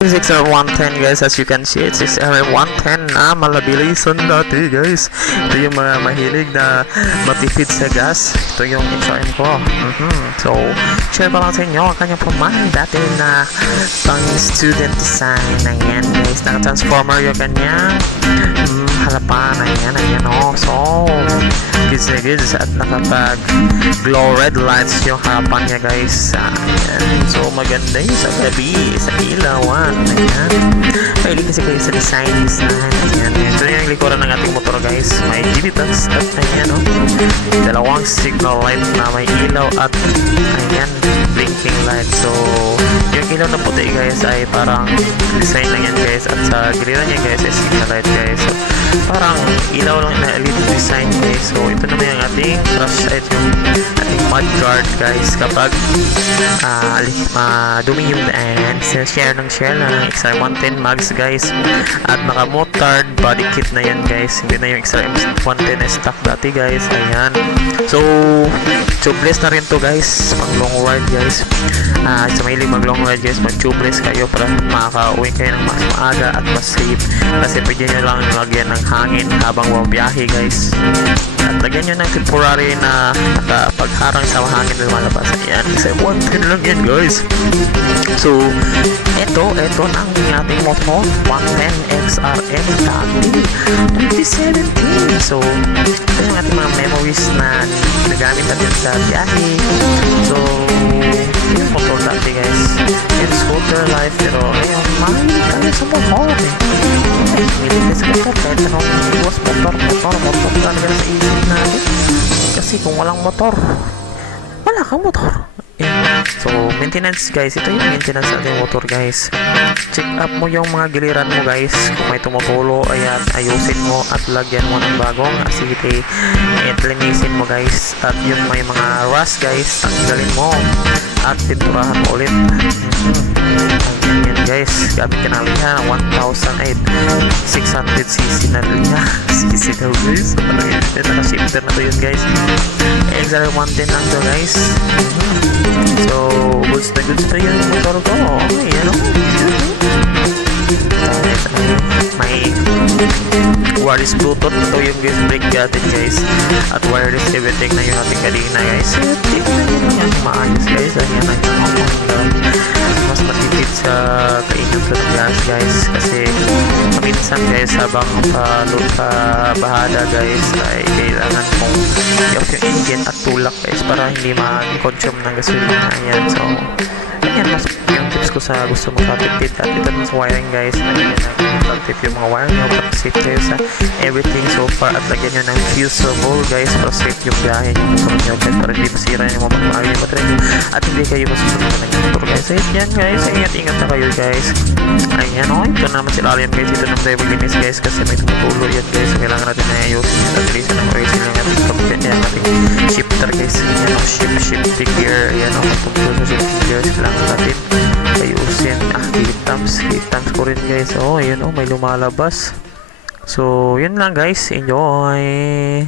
XR110 guys, as you can see, it's XR110 na malabilisan dati guys. Ito yung mga mahilig na matipid sa gas. Ito yung XRM ko. So, share pa lang sa inyo ang kanyang pamahay dati na pang student design na yan guys. Naka-transformer yung kanyang halapan na yan. Ayan o. So, goods na goods at nakapag glow red lights yung harapan niya guys. Ayan. So, maganda yung sa gabi, sa ilawan. Ayan. Pailig kasi kayo sa design. Ayan. So, yung likuran ng ating motor guys. May GB Plus at ayan o. Dalawang signal light na may ilaw at ayan, blinking light. So, yung ilaw na puti guys ay parang design lang yan guys. At sa giliran niya guys ay signal light guys. So, parang ilaw lang na elite design guys. So, ito naman yung ating crash light, yung ating mud guard guys. Kapag dumi yung daan, share ng XR110 mags guys. At naka-motard body kit na yan guys. Hindi na yung XR110 na stock dati guys. Ayan. So tubeless na rin to guys. Pang long ride guys. Sa mahilig mag long ride guys, mag tubeless kayo para makaka-uwi kayo ng mas maaga at mas safe. Kasi pwede nyo lang lagyan ng hangin habang bumabiyahe guys. At lagyan nyo ng temporary na nakapagharang sa hangin na lumalabas. Ayan. XR110 lang yan guys. So ito na ang ating motor 110 XRM dati 2017. So ito yung ating mga memories na nagamit natin sa biyahe. So yung motor dati guys, yung scooter life. Pero ngayon mahilig tayo sa motor mahilig tayo sa motor kahit anong iwas motor talaga sa isip natin. Kasi kung walang motor wala kang motor. So, maintenance guys, ito yung maintenance natin motor guys. Check up mo yung mga giliran mo guys. Kung may tumutulo, ayan, ayusin mo at lagyan mo ng bagong asite. At linisin mo guys. At yung may mga rust guys, tanggalin mo. At pinturahan mo ulit. Ayan guys, gamit ka na liha 1,008 600cc na liha. cc daw guys. Naka-shifter na to yun guys. XR110 lang to guys. So, goods na yun yung motor ko. Ayan o. May wireless bluetooth. Ito yung guys, brake natin guys. At wireless everything na yung ating kanina guys. Tignan nyo yan. Maayos guys. Ayan na yung mas matipid sa kainan sa gas guys. Kasi minsan guys habang bahada guys ay kailangan mong i-off yung engine at tulak guys para hindi mag-consume ng gasolina. Ayan. So, ayan mas yung tips ko sa gusto magpatipid. At ito sa wiring guys. Lagyan nyo ng pag-tip yung mga wire nyo para safe kayo sa everything so far. At lagyan nyo ng fusible guys para safe yung biyahe nyo motor nyo guys. Para hindi masira yung mga magmahal yung battery nyo. At hindi kayo masusunod ng motor guys. So, yan guys. Ingat na kayo guys. Ayan o. Ito naman sila alien guys. Ito naman tayo maglinis guys. Kasi may tumutulo yan guys. So, kailangan natin na ayusin yung naglisin ng racing ng ating kapit. Yan ating shifter guys. Yan o. Shifting gear. Yan o. Tumutulo sa shifting gear. Kailangan natin ayusin. Heat tanks ko rin guys. Oh, ayan o. May lumalabas. So, yun lang guys. Enjoy!